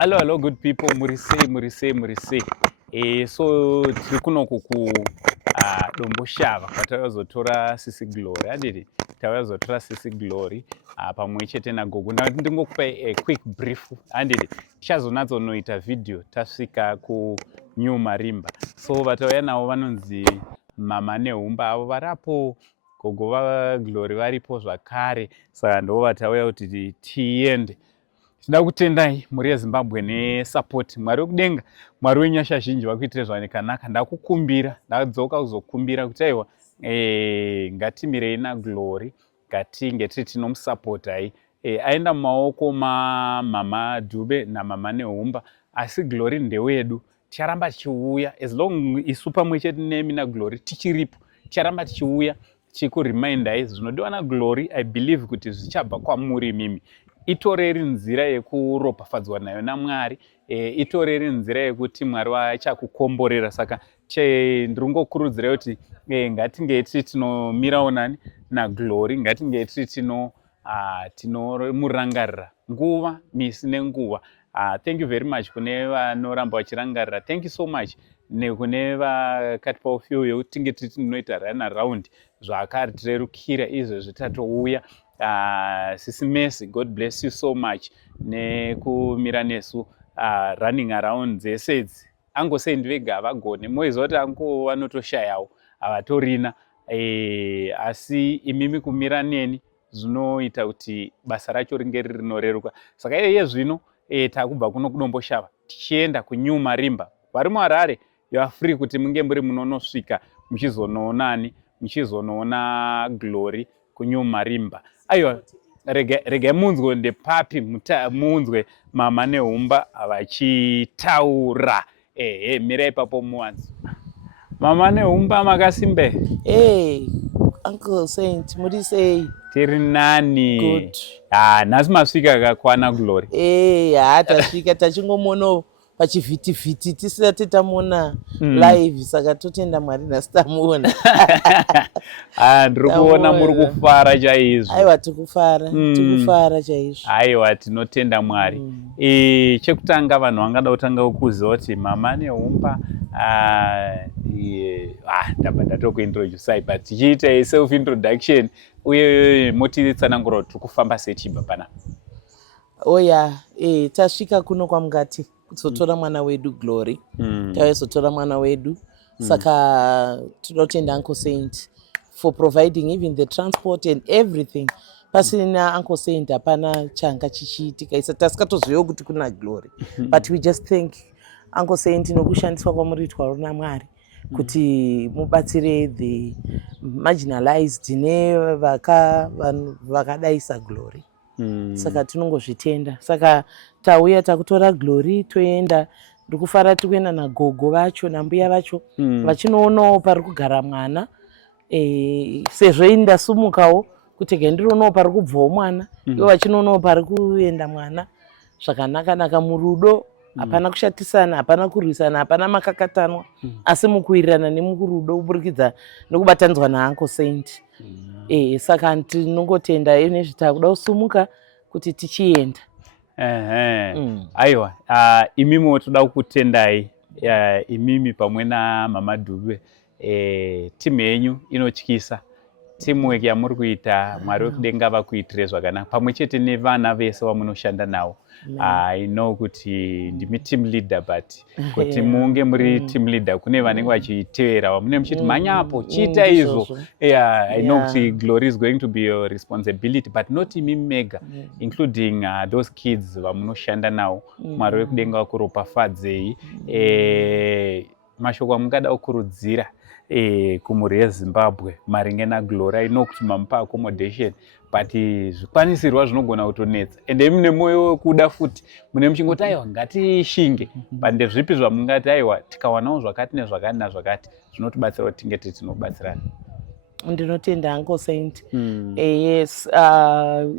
Hello, good people. Murise. So tiri kuno kuku Dombo Shava kwatakazotora Sisi Glory. Adidi takazotora Sisi Glory pamwe chete naGogo. Ndingokupa a quick brief. Adidi tichazonoita video tasvika kuNew Marimba. So vatauya navo vanonzi Mama Nehumba avo varipo, Gogo vaGlory varipo zvakare. Saka ndo vatauya kuti tiende. Tinoda kutendai muri yeZimbabwe nesupport. Mwari wekudenga, Mwari wenyasha zhinji vakuitire zvakanaka. Ndakukumbira, ndadzoka kuzokumbira kuti aiwa ngatimirei naGlory, ngatinge tiri tinomusapotai. Aenda mumaoko maMama Dube naMama Nehumba, asi Glory ndewedu. Ticharamba tichiuya as long isu pamwe chete nemi naGlory tichiripo. Ticharamba tichiuya tichikuremindai zvinodiwa naGlory. I believe kuti zvichabva kwamuri mimi. Itoreri nzira yekuropafadzwa nayo naMwari, itoreri nzira yekuti Mwari vachakukomborera. Saka ndiringokurudzira kuti ngatinge tiri tinomirawo naGlory, ngatinge tiri tinomurangarira nguva misi nenguva. Thank you very much kune vanoramba vachirangarira. Thank you so much nekune vakatipawo fiyo yekuti tinge tiri tinoita run around zvakatirerukira izvezvi tatouya. Sisi Messi, God bless you so much. Nekumira nesu running around dzese idzi. Angosei ndivega havagone. Moiziva kuti ango vanotoshayawo havatorina. Asi imimi kumira neni zvinoita kuti basa racho ringe rinoreruka. Saka iye zvino takubva kuno kuDombo Shava tichienda kuNew Marimba. Vari muHarare, you are free kuti munge muri munonosvika muchizonoona Glory kuNew Marimba. Aiwa, regai munzwe ndepapi munzwe Mama Nehumba vachitaura. Mirai papo muwanzi. Mama Nehumba makasimbe? Uncle Saint, muri sei? Tiri nani. Good. Nhasi masvika kakwana Glory. Tasvika tachingomona pachivhitivhiti tisati tamona live, saka totenda Mwari nhasi tamuona. Ndiri kuona muri kufara chaizvo. Aiwa, tikufara chaizvo. Aiwa, tinotenda Mwari. Chekutanga vanhu vangada kutanga kuziva kuti Mama Nehumba ndabva ndatokuintroducei, but tichiita self introduction uye motitsanangura kuti tiri kufamba sechibva panapa. Tasvika kuno kwamungati kuzotora mwana wedu Glory. Taizotora mwana wedu. Saka tinotenda Uncle Saint for providing even the transport and everything. Pasina Uncle Saint hapana changa chichiitika. Isa tasikatoziva kuti kuna Glory. But we just thank Uncle Saint nokushandiswa kwamuritwa naMwari kuti mubatsire the marginalized nevakadaisa Glory. Saka tinongozvitenda. Saka tauya takutora Glory toenda. Ndikufara tikuenda naGogo vacho nambuya vacho vachinoonawo pari kugara mwana. Sezvo ndasumukawo kuti ndiroonawo pari kubvawo mwana, ivo vachinoonawo pari kuenda mwana. Zvakanaka murudo, hapana kushatisana, hapana kurwisana, hapana makakatanwa, asi mukuwirirana nemurudo kuburikidza nokubatanidzwa naUncle Saint. Saka tinongotenda nezvitakuda kusumuka kuti tichienda. Aiwa, imimi toda kukutendai, imimi pamwe naMama Dube. Timu yenyu inotyisa. Teamwork yamuri kuita, Mwari wekudenga vakuitire zvakanaka. Pamwe chete nevana vese vamunoshanda navo. I know kuti ndimi team leader, but kuti munge muri team leader kune vanenge vachitevera vamune muchiti manyapo chiita izvo. I know kuti Glory is going to be your responsibility, but not imimi mega, including those kids vamunoshanda navo. Mwari wekudenga vakuropafadzei. Mashoko amungada kukurudzira kumhuri yeZimbabwe maringe naGlory. I know kuti mamupa accommodation, but zvikwanisirwa zvinogona kutonetsa. Ende mune moyo wekuda futi. Mune muchingoti aiwa ngatishinge. But ndezvipi zvamungati aiwa tikawanawo zvakati nezvakati nazvakati zvinotibatsira kuti tinge tinobatsirana. Ndinotenda Uncle Saint. Yes,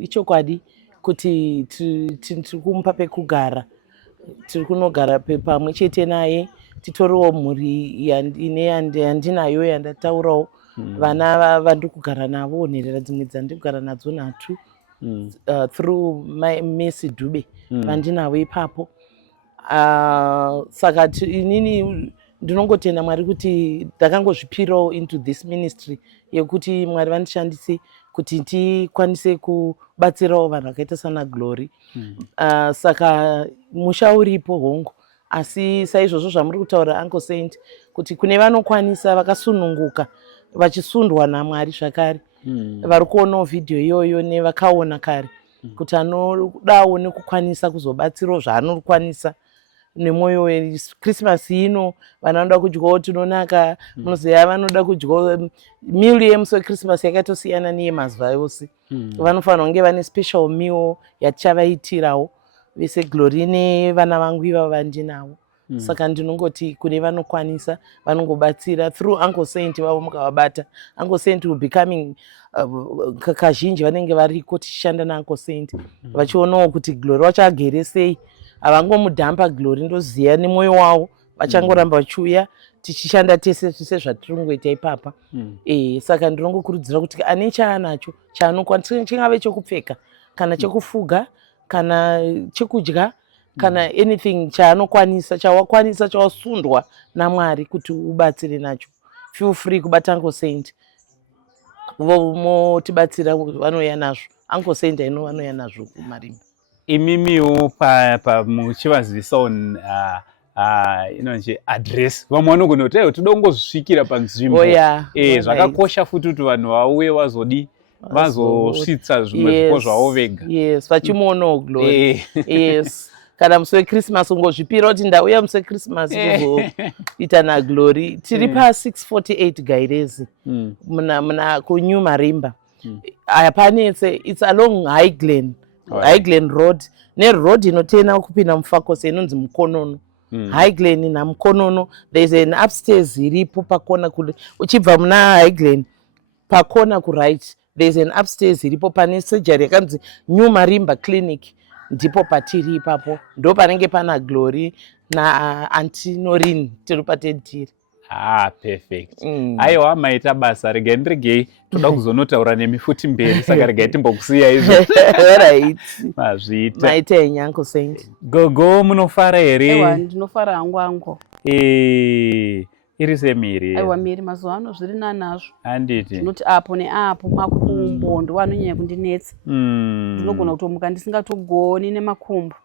ichokwadi kuti tiri kumupa pekugara. Tiri kunogara pamwe chete naye. Titoriwo mhuri yandinayo yandataurawo. Vana vandikugara navo, nherera dzimwe dzandikugara nadzo nhatu through Messi Dube vandinavo ipapo. Saka inini ndinongotenda Mwari kuti ndakangozvipirawo into this ministry yekuti Mwari vandishandise kuti tikwanise kubatsirawo vanhu vakaita sana Glory. Saka musha uripo hongu, asi saizvozvo zvamuri kutaura Uncle Saint kuti kune vanokwanisa vakasununguka vachisundwa naMwari zvakare vari kuonawo vhidhiyo iyoyo nevakaona kare kuti anodawo nekukwanisa kuzobatsirawo zvaanokwanisa nemwoyo weChristmas ino. Vanhu vanoda kudyawo tunonaka, munoziva vanoda kudyawo meal yemusi weChristmas yakatosiyana neyemazuva yose. Vanofanira kunge vane special meal yatichavaiitirawo vese Glory nevana vangu ivavo vandinavo. Saka ndinongoti kune vanokwanisa vanongobatsira through Uncle Saint vavo mukavabata. Uncle Saint will be coming kazhinji vanenge variko tichishanda naUncle Saint vachionawo kuti Glory wacho agere sei. Havangomudhampa Glory, ndoziva nemwoyo wavo vachangoramba vachiuya tichishanda tese zvatiringoita ipapa. Saka ndinongokurudzira kuti ane chaanacho chaanokwanisa, chingave chokupfeka kana chekufuga kana chekudya kana anything chaanokwanisa, chawakwanisa, chawasundwa naMwari kuti ubatsire nacho, feel free kubata Uncle Saint. Vomotibatsira vanouya nazvo. Uncle Saint aino vanouya nazvo kumarimba. Imimiwo muchivazivisawo inonje address, vamwe vanogona kuti toda kungozvisvikira panzvimbo. Zvakakosha futi kuti vanhu vauye vazosvitsa zvimwe zvipo zvavo vega. Yes, vachimoonawo Glory. Yes. Kana musi weChristmas ungozvipira kuti ndauya musi weChristmas kuzoita naGlory. Tiri pa648 Gairezi muna kuNew Marimba. Hapanetse, it's along Highglen Road. Neroad inotena kupinda muFakose inonzi Mukonono. Highglen naMukonono, there's an upstairs iripo pakona kule. Uchibva muna Highglen pakona kuright, there's an upstairs iripo pane surgery yakanzi New Marimba Clinic. Ndipo patiri ipapo ndo panenge pana Glory na Auntie Noreen tiri patentiri. Perfect. Aiwa maita basa, regai ndirigei toda kuzonotaura nemi futi mberi, saka regai timbokusiya izvo. Right. Mazvita. Maita yenyu Uncle Saint. Gogo munofara here? Ewa ndinofara hangu. Iri semiri. Aiwa miri mazuva ano zviri nanazvo. Handiti. Ndinoti apo neapo makumbo ndo anonyanya kundinetsa. Ndinogona kutomuka ndisingatogoni nemakumbo.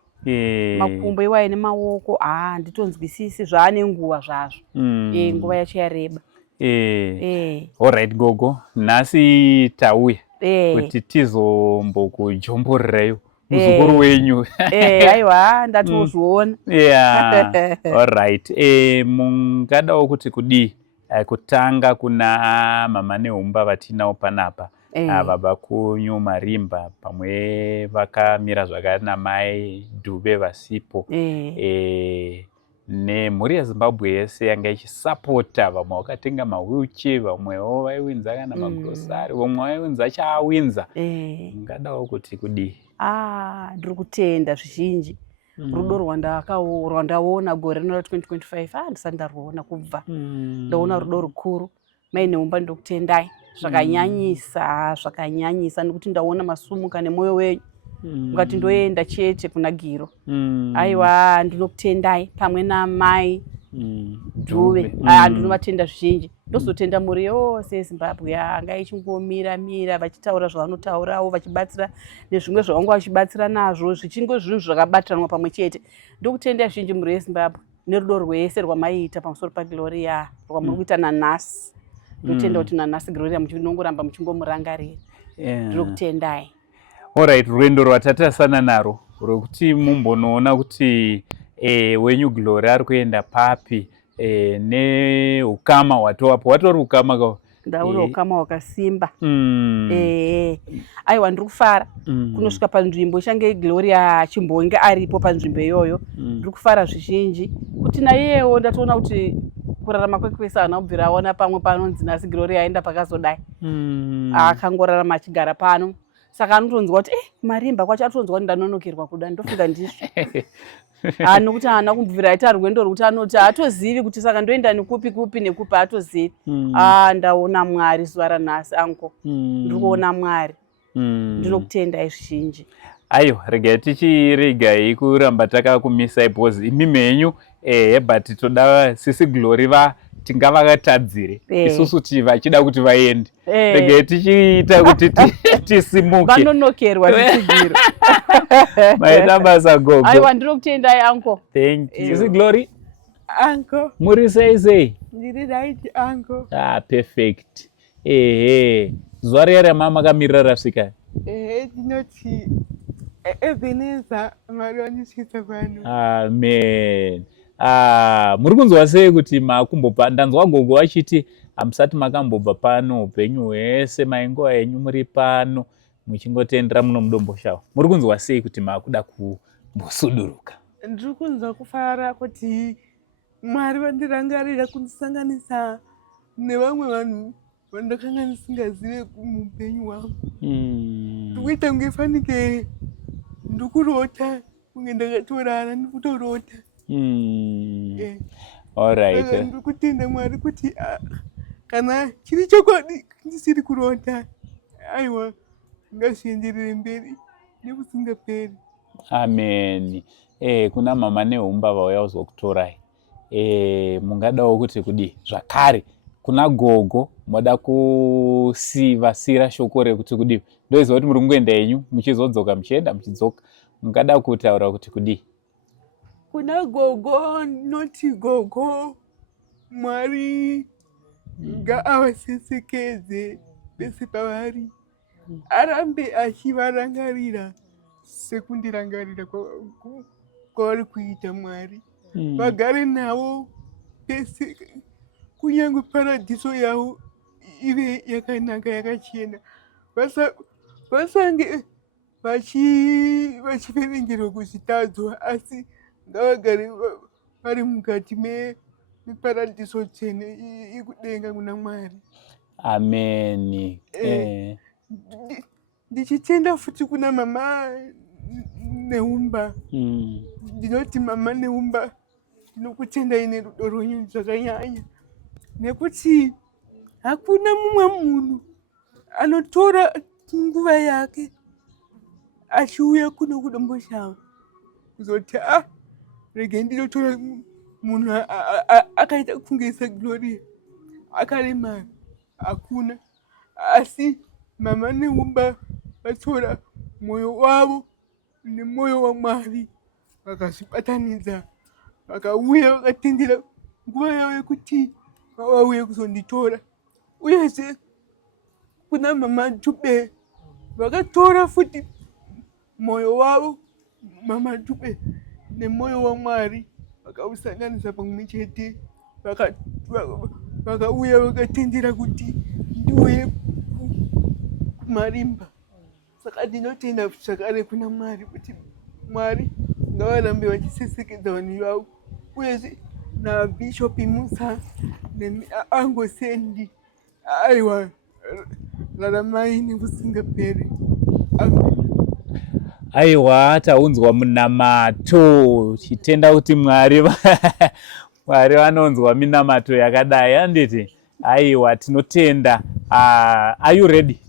Makumbo iwaye nemaoko nditonzwisisi zvaane nguva zvazvo. Nguva yacho yareba. Alright Gogo, nhasi tauya kuti tizombokujomborerayo muzukuru wenyu. Aiwa ndatozviona. Alright. Mungadawo kuti kudii kutanga kuna mama neumba vatinawo panapa. Baba kuNew Marimba pamwe vakamira zvakanaka namai Dube vasipo. Nemhuri yeZimbabwe yese yanga ichisapota, vamwe vakatenga mawheelchair, vamwewo vaiwinza kana magrosari, vamwe vaiwinza chaawinza. Ngadawo kuti kudii? Ndiri kutenda zvizhinji. Rudo rwandaona gore rino ra2025 ndisati ndarwona kubva. Ndaona rudo rukuru. Mai neumba ndokutendai. Zvakanyanyisa nekuti ndaona masumuka nemwoyo wenyu. Mukati ndoenda chete kuna Giro. Aiwa ndinokutendai pamwe namai Dube. Ndinovatenda zvizhinji. Ndozotenda mhuri yose yeZimbabwe yanga ichingomira vachitaura zvavanotaurawo, vachibatsira nezvimwe zvavanga vachibatsira nazvo, zvichinge zvinhu zvakabatanwa pamwe chete. Ndokutenda zvizhinji mhuri yeZimbabwe nerudo rwese rwamaiita pamusoro paGlory rwamuri kuita nanhasi. Ndotenda kuti nanhasi Glory muchinongoramba muchingomurangarira. Ndinokutendai. Alright, rwendo rwatatasana narwo rwekuti mumbonoona kuti wenyu Glory ari kuenda papi, neukama watowapo. Watori ukama ka? Ndauri ukama wakasimba. Aiwa ndiri kufara kunosvika panzvimbo change Glory achimbonge aripo panzvimbo iyoyo. Ndiri kufara zvizhinji kuti naiyewo ndatoona kuti kurarama kwese haana kubvira aona pamwe panonzi nhasi Glory aenda pakazodai. Akangorarama achigara pano. Saka anotonzwa kuti Marimba kwacho atonzwa kuti ndanonokerwa kuda, ndofika ndizvo. Nokuti haana kubvira aita rwendo rwekuti anoti haatozivi kuti saka ndoenda nekupi nekupi haatozivi. Ndaona Mwari zuva ranhasi anko. Ndiri kuona Mwari. Ndinokutendai zvizhinji. Ayo, regai tichiregai kuramba takakumisai because imi menyu but toda sisi Glory tingavakatadzire isusu vachida kuti vaende. Regai tichiita kuti tisimuke. Vanonokerwa ndisigiro. Maita basa gogo. Aiwa ndinokutendai uncle. Thank you. Sisi Glory? Uncle. Muri sei? Ndiri right uncle. Perfect. Zuva riya ramama kamirira rasvika. Ndinoti Ebenezer Mwari wandisvitsa pano. Amen. Muri kunzwa sei kuti makumbopa? Ndanzwa gogo achiti hamusati makambobva pano upenyu hwese mainguva yenyu muri pano muchingotendera muno mudomboshawa. Muri kunzwa sei kuti makuda kumbosuduruka? Ndiri kunzwa kufara kuti Mwari vandirangarira kundisanganisa nevamwe vanhu vandakanga ndisingazive muupenyu hwangu. Ndikuita kunge fanike ndikurota kunge ndakatorara ndikutorota. Alright. Ndikutenda Mwari kuti kana chiri chokwadi ndisiri kurota, aiwa ngazvienderere mberi nekusingaperi. Amen. Kuna mama neumba vauya kuzokutorai. Mungadawo kuti kudi zvakare kuna gogo moda kusivasira shoko rekuti kudi ndoiziva kuti muri kungoenda yenyu muchizodzoka muchienda muchidzoka, mungada kutaura kuti kudi kuna gogo noti gogo Mwari ngaavasesekedze pese pavari, arambe achivarangarira sekundirangarira kwavari kuita Mwari. Vagare navo pese, kunyange paradhiso yavo ive yakanaka yakachena, vasange vachiverengerwa kuzvitadzwa, asi ngavagare vari mukati meparadhiso tsvene ikudenga kuna Mwari. Amen. Ndichitenda futi kuna mama Neumba. Ndinoti mama Neumba, ndinokutenda ine rudo rwenyu zvakanyanya, nekuti hakuna mumwe munhu anotora nguva yake achiuya kuno kudomboshawa kuzoti regai ndinotora munhu akaita kunge saGloria akaremara. Hakuna. Asi mama Neumba vatora mwoyo wavo nemwoyo waMwari vakazvibatanidza, vakauya vakatendera nguva yavo yekuti vauye kuzonditora. Uyezve kuna mama Dube vakatora futi mwoyo wavo, mama Dube nemwoyo waMwari vakausanganisa pamwe chete, vakauya vakatendera kuti ndiuye kumarimba. Saka ndinotenda zvakare kuna Mwari kuti Mwari ngavarambe vachisesekedza vanhu vavo, uyezve naBishopi Musa neAngosendi, aiwa raramai nekusingaperi. Aiwa, taunzwa munamato, chitenda kuti Mwari Mwari vanonzwa minamato yakadai, handiti? Aiwa, tinotenda. Are you ready?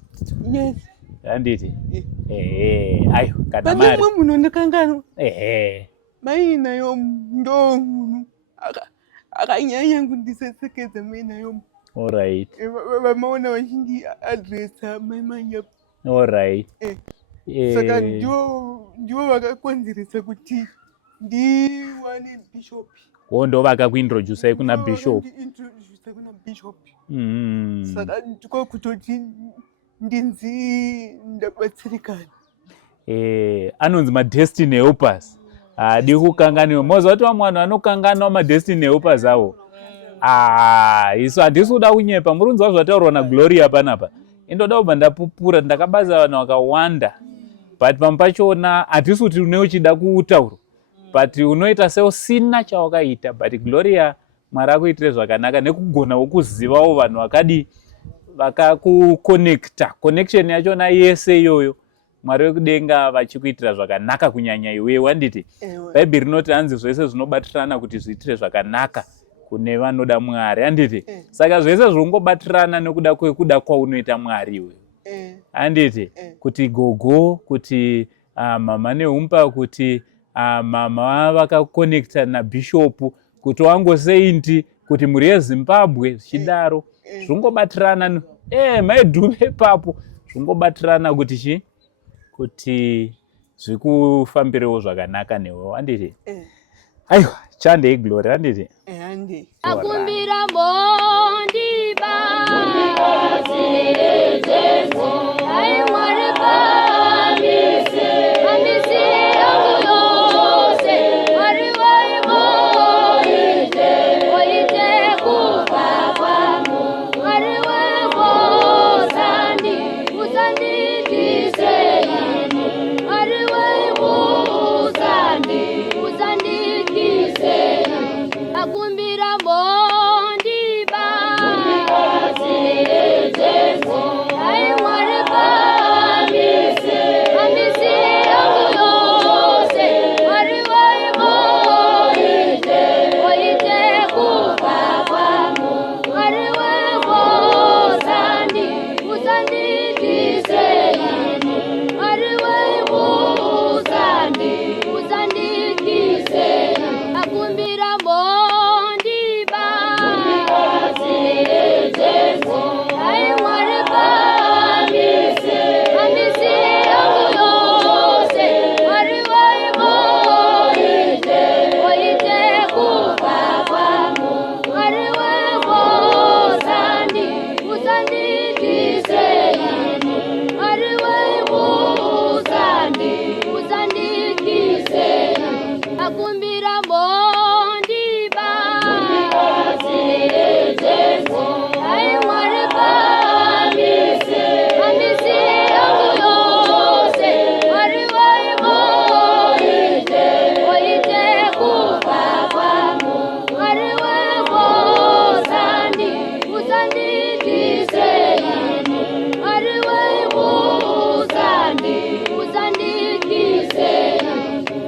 Yes. Handiti? Ayo, kana Mari. Pane mumwe munhu ndakanganwa. Mai nayo ndo munhu akanyanya kundisesekedza mai nayo. All right. Vamaona vachindi adresa mai manyapo. All right. Saka ndivo vakakonzeresa kuti ndiwane Bishop. Ndo vakakuintroduce kuna Bishop. Introduce kuna Bishop. Saka ndiko kutoti ndinzi ndabatsirikana. Anonzi maDestiny Helpers. Hadi kukanganiwa. Moza watu wa mwana wanokanganwa maDestiny Helpers avo. Isu handisi kuda kunyepa. Murunzi wazvataurwa naGlory panapa. Indoda kubva ndapupura ndakabaza vanhu vakawanda. But pampachona hatisi kuti uneuchida kutaura. But unoita seusina chawakaita. But Gloria Mwari akuitire zvakanaka nekugona wokuzivawo vanhu vakadi vakakuconnecta. Connection yachona yese iyoyo Mwari wekudenga vachikuitira zvakanaka kunyanya iwe. Wanditi Bhaibheri rinoti hanzi zvese zvinobatirana kuti zviitire zvakanaka kune vanoda Mwari. Handiti saka zvese zvingobatirana nekuda kwaunoita Mwari iwe. Handiti kuti gogo, kuti mama neumpa kuti mama vakakonekta nabhishopu kuti wangoseindi kuti muri yeZimbabwe zvichidaro zvongobatirana maidhume papo zvongobatirana kuti chi kuti zvikufambirewo zvakanaka newe handiti aiwa chande Glory handiti akumbira mondiba Jesu ai mwari pamise pamise yose mwari waimoite oite kufa kwangu mwari wevozandi uzandikiseni mwari waimuzandi uzandikiseni akumbira mondiba Jesu ai mwari pamise pamise yose mwari waimoite oite kufa kwangu mwari wevozandi uzandikiseni mwari waimuzandi uzandikiseni akumbira mondiba Jesu ai mwari pamise pamise yose mwari waimoite oite kufa kwangu mwari wevozandi uzandikiseni mwari waimuzandi uzandikiseni akumbira mondiba Jesu ai mwari pamise pamise yose mwari waimoite oite kufa kwangu mwari wevozandi uzandikiseni mwari waimuzandi uzandikiseni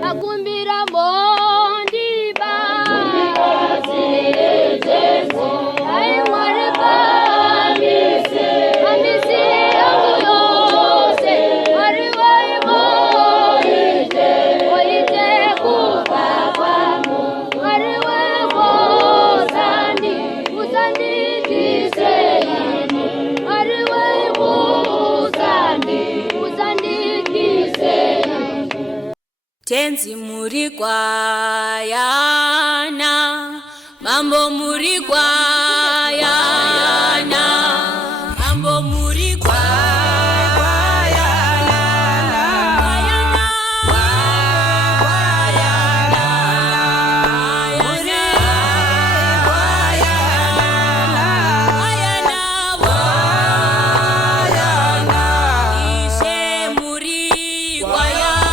akumbira mondiba Jesu ai mwari pamise pamise yose mwari waimoite oite kufa kwangu mwari wevozandi uzandikiseni mwari waimuzandi uzandikiseni tenzi muri kwayana mambo muri kwayana mambo muri kwayana ishe muri kwayana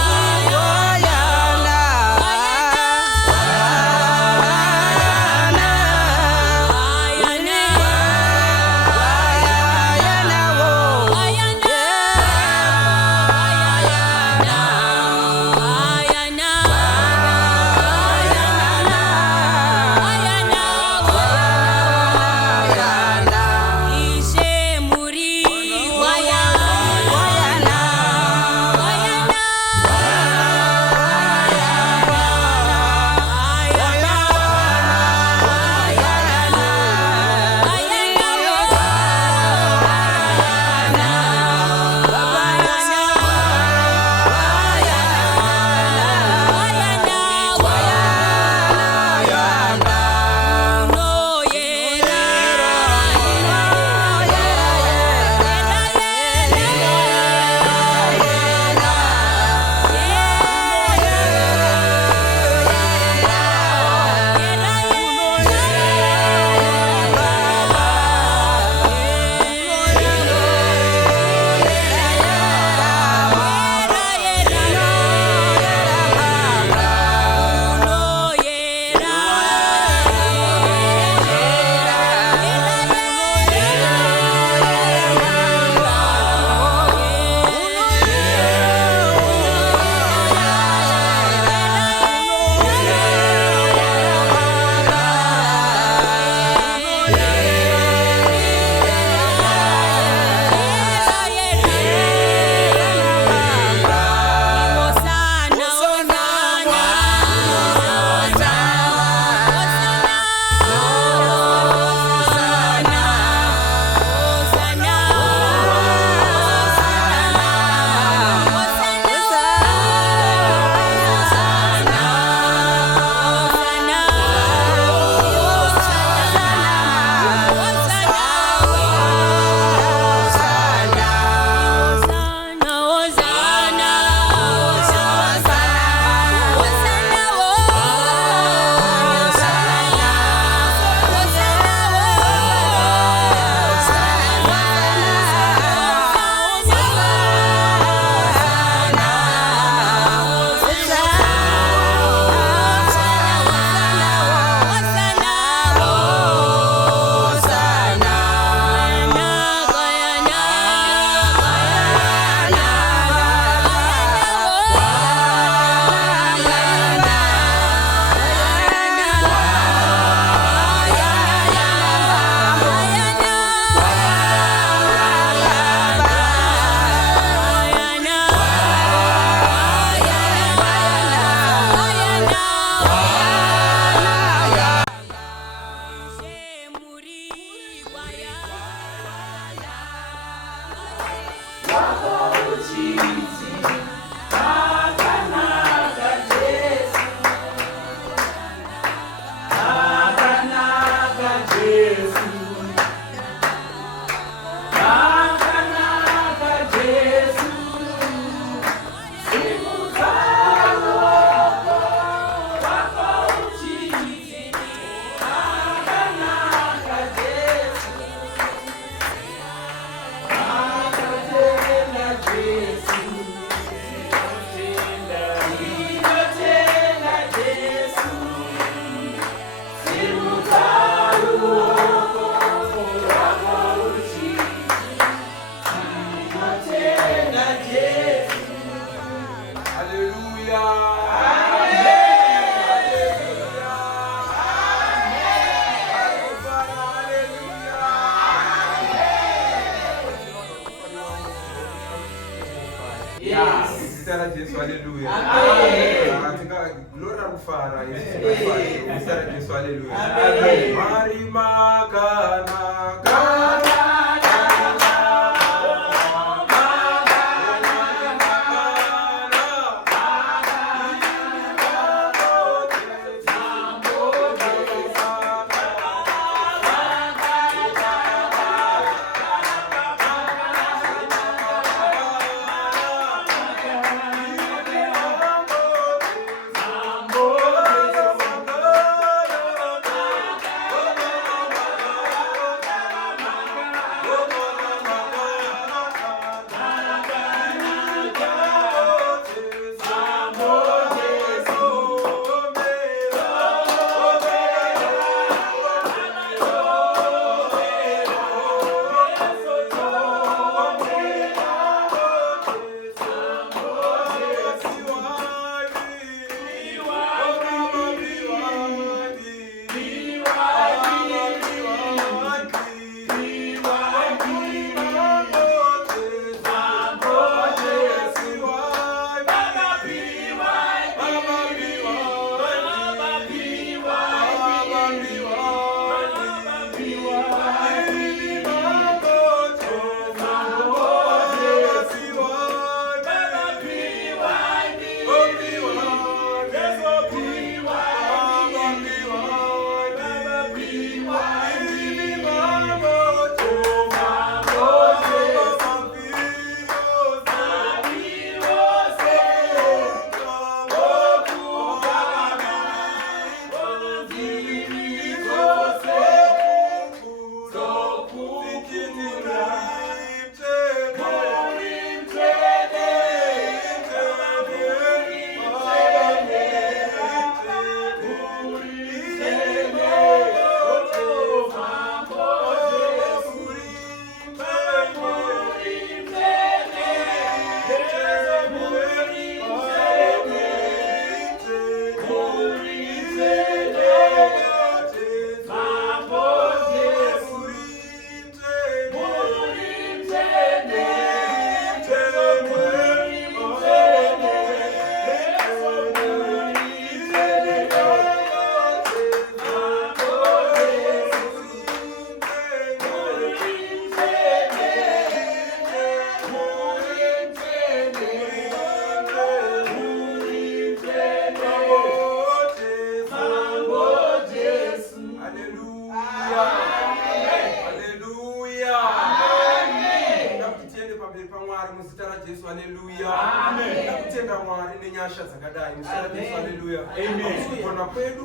haleluya. Amen. Glory kufara Yesu. Msara Yesu haleluya. Amen. Mari makana kana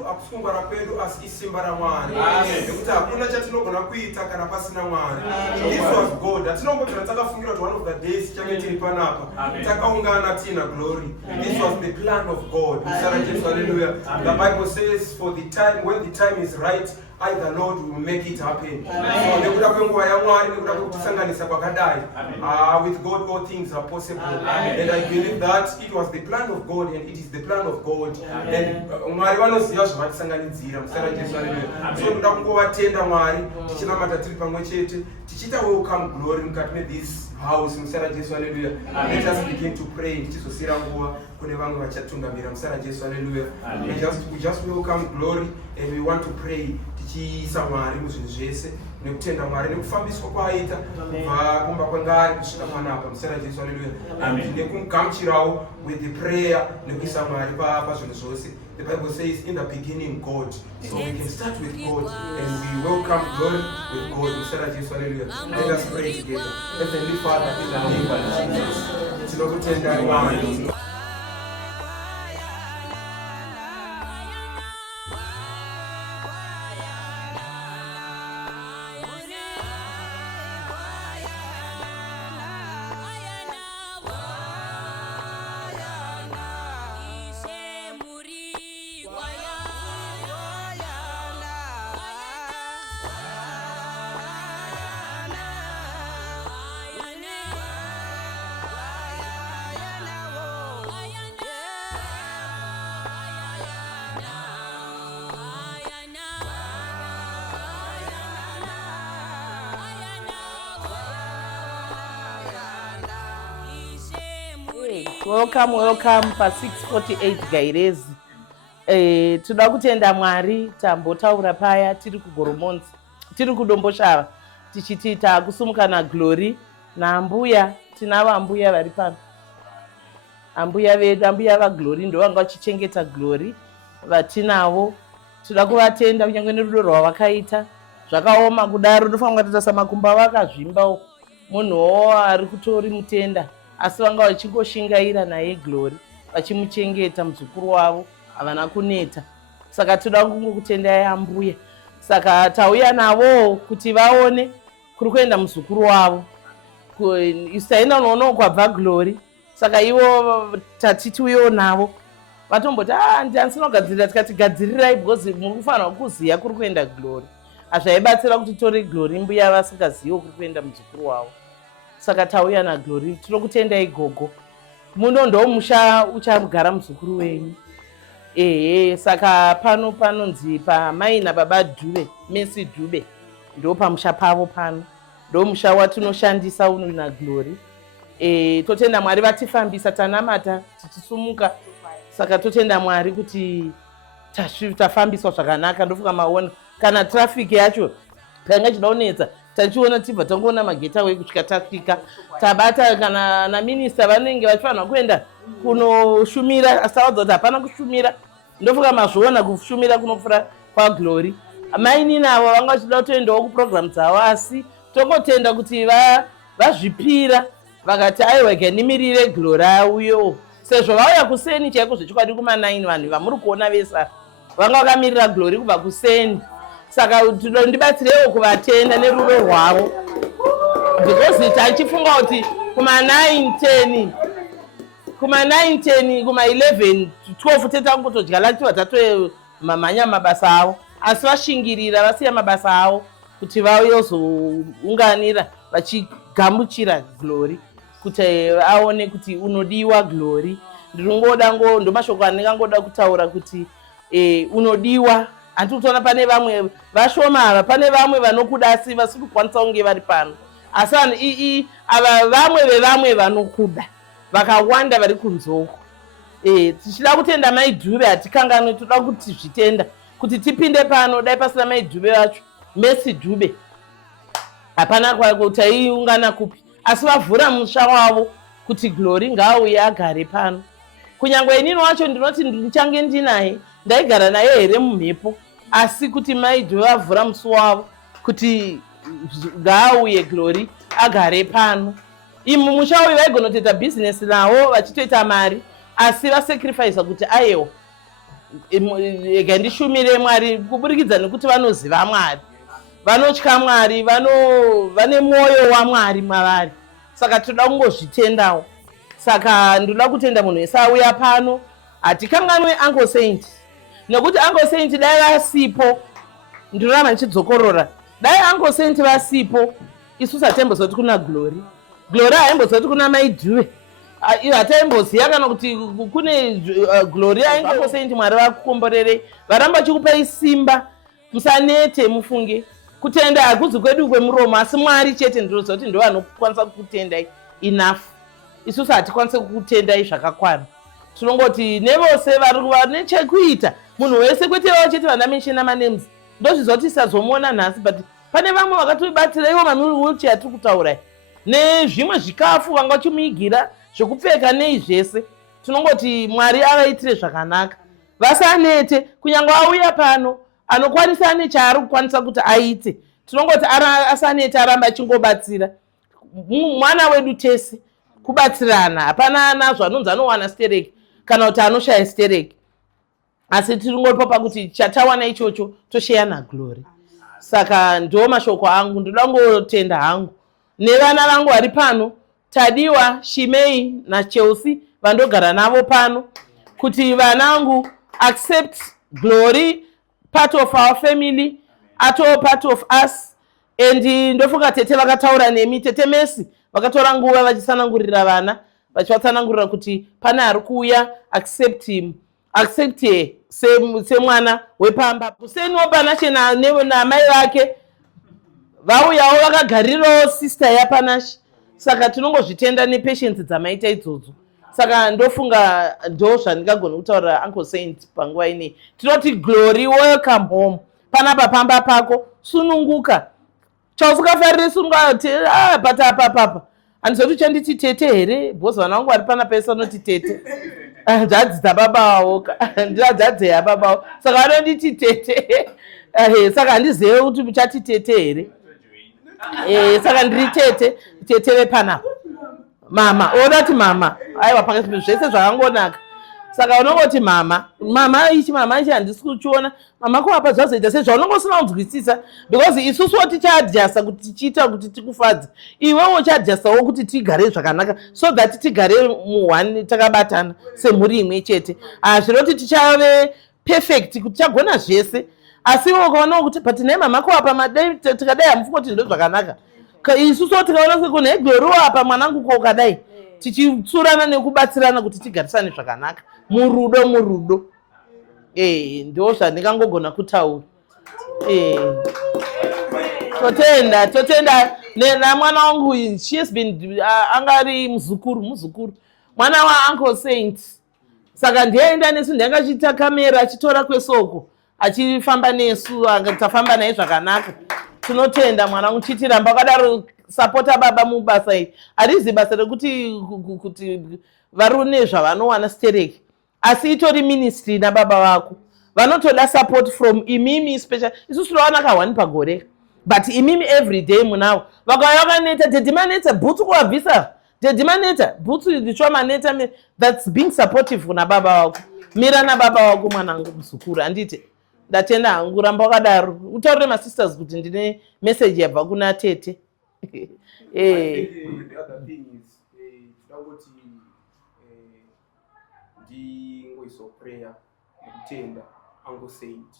akusungwara kwedu asi isimba raMwari nekuti hakuna chatinogona kuita kana pasina Mwari. This was God. Hatinongogara takafungira kuti one of the days change tiri panapa takaungana tina glory. This was the plan of God. Hallelujah. The Bible says for the time, when the time is right, I the Lord will make it happen. So nekuda kwenguva yaMwari, nekuda kwekutisanganisa kwakadai, with God all things are possible. And I believe that it was the plan of God and it is the plan of God. And Mwari vanoziva zvavatisanganidzira. So ndoda kungovatenda Mwari tichinamata tiri pamwe chete tichiita welcome glory mukati methis house. Musara Jesu hallelujah. Let us begin to pray tichizosira nguva kune vamwe vachatungamira. Musara Jesu hallelujah. We just welcome glory and we want to pray tichiisa Mwari muzvinhu zvese nekutenda Mwari nekufambiswa kwaaita kubva kumba kwengari kusvika panapa. Musara Jesu hallelujah. Nekumugamuchirawo with the prayer nekuisa Mwari pazvinhu zvose. The Bible says in the beginning God. So we can start with God and we welcome glory with God. Musara Jesu hallelujah. Let us pray together. Heavenly Father, in the name of Jesus, tinokutenda Mwari. welcome pa648 Gairezi. Toda kutenda Mwari tambotaura paya tiri kuGoromonzi, tiri kuDomboshava tichiti takusumuka naGlory naambuya. Tinavo ambuya vari pano, ambuya vedu, ambuya vaGlory ndo vanga vachichengeta Glory vatinavo. Toda kuvatenda kunyange nerudo rwavakaita. Zvakaoma kudaro, ndofanira kutarisa makumbo avo akazvimbawo. Munhuwo ari kutori mutenda asi vanga vachingoshingaira naye Glory vachimuchengeta muzukuru wavo, havana kuneta. Saka toda kungokutendai ambuya. Saka tauya navo kuti vaone kuri kuenda muzukuru wavo. Isaina unoona kwabva Glory. Saka ivo tatiti uyewo navo vatomboti ndisinogadzirira, tikati gadzirirai because muri kufanira kuziva kuri kuenda Glory. Hazvaibatsira kuti tore Glory mbuya vasingaziviwo kuri kuenda muzukuru wavo. Saka tauya naGlory. Tinokutendai gogo, muno ndo musha uchagara muzukuru wenyu. Saka pano panonzi pamai nababa Dube, Messi Dube, ndo pamusha pavo pano, ndo musha watinoshandisa uno naGlory. Totenda Mwari vatifambisa, tanamata tichisumuka. Saka totenda Mwari kuti tafambiswa zvakanaka. Ndofunga maona kana traffic yacho panga chidaonetsa tachiona tibva tangoona magetaway kusvika tasvika tabata. Kana naminista vanenge vachifanira kuenda kunoshumira asi taudza kuti hapana kushumira. Ndofunga mazviona kushumira kunopfuura kwaGlory. Maini navo vanga vachida kutoendawo kuprogram dzavo asi tongotenda kuti vazvipira vakati aiwa ganimirire Glory auyewo. Sezvo vauya kuseni chaiko zvechikwadi kuma9 vanhu vamuri kuona vesa vanga vakamirira Glory kubva kuseni. Saka ndibatsirewo kuvatenda nerudo rwavo because tachifunga kuti kuma9 10 kuma11 12 tetangotodya latiwa tatoe mamhanya mabasa avo asi vashingirira vasiya mabasa avo kuti vayozounganira vachigamuchira Glory kuti aone kuti unodiwa Glory. Ndiringoda ndomashoko andingangoda kutaura kuti unodiwa. Handi kutoona pane vamwe vashoma ava, pane vamwe vanokuda asi vasiri kukwanisa kunge vari pano. Asi ava vamwe vevamwe vanokuda vakawanda vari kunzoko. Tichida kutenda mai Dube, hatikanganwi, toda kuti zvitenda kuti tipinde pano. Dai pasina mai Dube vacho, Messi Dube, hapana kuti aiungana kupi. Asi vavhura musha wavo kuti Glory ngaauye agare pano. Kunyange inini wacho ndinoti ndichange ndinaye ndaigara naye here mumhepo, asi kuti mai Dube vavhura musi wavo kuti ngaauye Glory agare pano. Imu musha uyu vaigona kutoita bhizinesi nawo vachitoita mari asi vasacrifice kuti ayewo ndishumire Mwari kuburikidza nekuti vanoziva Mwari, vanotya Mwari, vane mwoyo waMwari mavari. Saka toda kungozvitendawo. Saka ndoda kutenda munhu wese auya pano. Hatikanganwe Uncle Saint nekuti Uncle Saint dai vasipo, ndoramba ndichidzokorora, dai Uncle Saint vasipo isusu hataimbozoti kuna Glory. Glory haimbozoti kuna mai Dube. Hataimboziva kana kuti kune Glory ainge. Uncle Saint Mwari vakukomborere, varamba chikupai simba, musanete mufunge. Kutenda hakuzi kwedu kwemuromo asi Mwari chete ndinozoti ndo vanokwanisa kukutendai enough. Isusu hatikwanise kukutendai zvakakwana. Tinongoti nevose vari nechekuita munhu wese kwete vavo chete vana mention names ndozvizoti tisazomuona nhasi, but pane vamwe vakatobatsira ivo manuchi atiri kutaurai nezvimwe zvikafu vanga vachimuigira zvekupfeka nei zvese. Tinongoti Mwari avaitire zvakanaka, vasanete. Kunyange auya pano anokwanisa nechaari kukwanisa kuti aite, tinongoti asanete, aramba achingobatsira mwana wedu tese kubatsirana. Hapana nazvo anonzi anowana stereki kana kuti anoshaya stereki, asi tiringotopa kuti chatawana ichocho tosheya naGlory. Saka ndo mashoko angu, ndoda ngotenda hangu nevana vangu vari pano, Tadiwa, Shimei naChelsea vandogara navo pano, kuti vanangu accept Glory part of our family, ato part of us. And ndofunga tete vakataura nemi, tete Messi vakatora nguva vachisanangurira vana, vachivatsanangurira kuti pane ari kuuya, accept him, accept her semwana wepamba. Kuseniwo Panashe namai vake vauyawo vakagarirawo sister yaPanashe. Saka tinongozvitenda nepatience dzamaita idzodzo. saka ndofunga ndo zvandingagona kutaurira Uncle Saint panguva inei. Tinoti Glory, welcome home. Panapa pamba pako, sununguka. Chausukafarire sununguka, pata papa. Andizoti chanditi tete here, bhozi vana vangu vari pana pesa noti tete. Dzadzi dzababa wavo, dzadzi yababa wavo. Saka vanonditi tete. Saka handizive kuti muchati tete here. Saka ndiri tete vepanapa. Mama, odati mama. Aiwa pakati zvese zvakangonaka. Saka unongoti mama ichi handisi kuchiona. Mama kuapa zvazoita sezvaunongosina kunzwisisa, because isusuwo tichaadjasta kuti tichiita kuti tikufadze. Iwewo chaadjastawo kuti tigare zvakanaka, so that tigare muhwani takabatana semhuri imwe chete. Zvinoti tichave perfect kuti tichagona zvese. Asi ukaona kuti but ne mama kuapa madai tikadai hamufunga kuti ndo zvakanaka. Isusuwo tikaona sekune Glory apa mwanangu ko ukadai. Tichitsurana nekubatsirana kuti tigarisane zvakanaka. Murudo. Ndo zvandingangogona kutaura. Totenda namwana wangu, she has been angari muzukuru. Mwana wa Uncle Saint. Saka ndienda nesu ndangachita kamera achitora kwesoko. Achifamba nesu tafamba naye zvakanaka. Tinotenda mwana wangu chitiramba akadaro supporta baba mubasa iri. Harizi basa rekuti varune zvavanowana stereki. Asi itori ministry na baba vako. Vanotoda support from imimi special. Isusu tinowana ka1 pagore. But imimi every day munavo. Vakauya vakaneta dedimaneta bhutsu kuvabvisa. Dedimaneta bhutsu ndichomaneta, that's being supportive kuna baba vako. Mira na baba vako mwanangu muzukuru andite. Ndatenda hangu ramba wakadaro. Utaurire masisters kuti ndine message yabva kuna tete. Prayer kutenda Uncle Saint.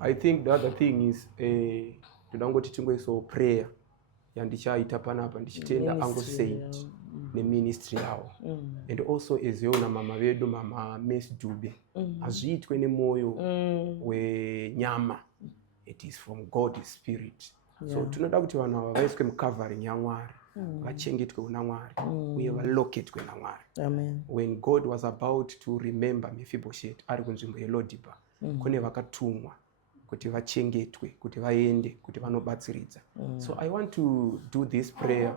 I think the other thing is tudangoti tingoiso prayer yandichaita panapa ndichitenda Uncle Saint neministry yavo. And also ezeona mama vedu mama Miss Dube azviitwe nemoyo wenyama. It is from God's spirit. So tunoda kuti vanhu ava vaiswe mukavharing yaMwari, vachengetwe kuna Mwari uye valoketwe naMwari. Amen. When God was about to remember Mephibosheth ari kunzvimbo yeLodibar, kune vakatumwa kuti vachengetwe, kuti vaende, kuti vanobatsiridza. So I want to do this prayer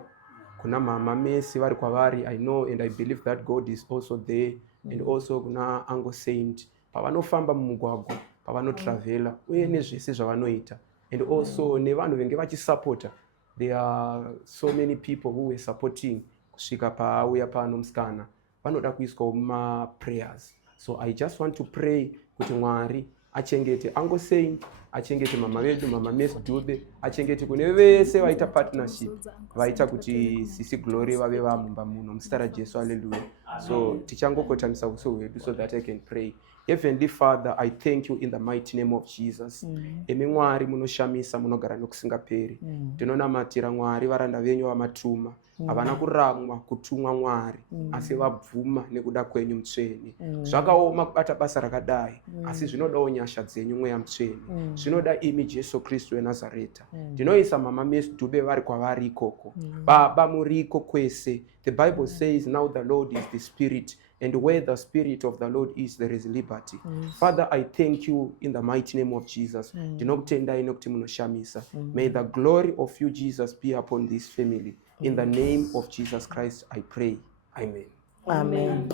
kuna mama Messi vari kwavari. I know and I believe that God is also there, and also kuna Uncle Saint pavanofamba mumugwagwa, pavanotravela uye nezvese zvavanoita. And also nevanhu venge vachisupporta. There are so many people who were supporting kusvika paauya pano musikana. Vanoda kuiswa muma prayers. So I just want to pray kuti Mwari achengete Uncle Saint, achengete mama vedu mama Miss Dube, achengete kune vese vaita partnership, vaita kuti sisi Glory vave vamumba muno muzita raJesu. Hallelujah. So tichangokotamisa uso hwedu so that I can pray. Heavenly Father, I thank you in the mighty name of Jesus. Emi Mwari munoshamisa munogara nokusingaperi. Tinonamatira Mwari varanda venyu vamatuma. Havana kuramwa kutumwa Mwari, asi vabvuma nekuda kwenyu mutsvene. Zvakaoma kubata basa rakadai, asi zvinodawo nyasha dzenyu mweya mutsvene. Zvinoda imi Jesu Kristu weNazareta. Ndinoisa mama Miss Dube vari kwavari ikoko. Baba muriko kwese. The Bible says now the Lord is the Spirit, and where the Spirit of the Lord is, there is liberty. Father, I thank you in the mighty name of Jesus. Ndinokutendai nokuti munoshamisa. May the glory of you, Jesus, be upon this family. In the name of Jesus Christ, I pray. Amen. Amen.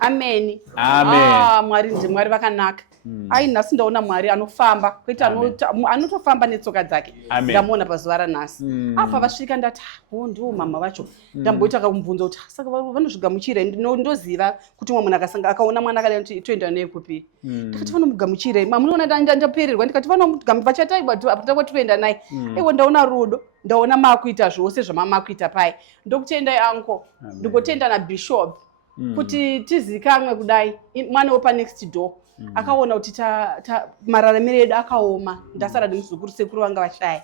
Amen. Amen. Mwari ndimwari vakanaka. Ai nhasi ndaona Mwari anofamba, kwete anotofamba netsoka dzake. Ndamuona pazuva ranhasi. Apa vasvika ndati, ndiwo mama vacho. Ndamboita kumubvunza kuti saka vanozvigamuchira. Ndoziva kuti munhu akaona mwana akadai toenda naye kupi. Ndikati vanomugamuchira. Munoona ndapererwa ndikati vachataiwa toenda naye. Ewo ndaona rudo. Ndaona makuita zvose zvamamakuita pai. Ndokutendai anko. Ndikotenda na Bishop. Kuti tizikamwe kudai mwana wepa next door akaona kuti mararamiro edu akaoma, ndasara nemuzukuru sekuru vanga vashaya.